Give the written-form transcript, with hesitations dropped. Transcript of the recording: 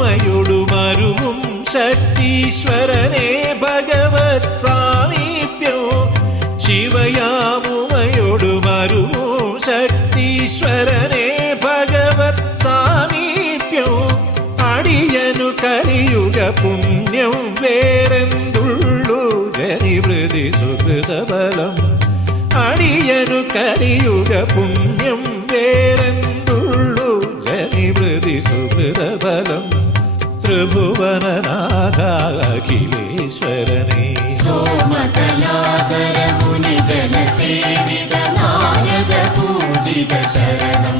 ശിവയാമുമയൊടുമരുവും ശക്തീശ്വരനെ ഭഗവത് സാമീപ്യം ശിവയാമുമയൊടുമരുവും ശക്തീശ്വരനെ ഭഗവത് സാമീപ്യം അടിയനു കലിയുഗ പുണ്യം വേറെന്തുള്ളു ജനിവൃതി സുഹൃതബലം അടിയനു കലിയുഗ പുണ്യം വേറെന്തുള്ളു ജനിവൃതി സുഹൃതബലം ത്രിഭുവനനാഥ അഖിലേശ്വരനേ സോമകലാധര മുനി ജനസേവിത നാരദ പൂജിത ശരണം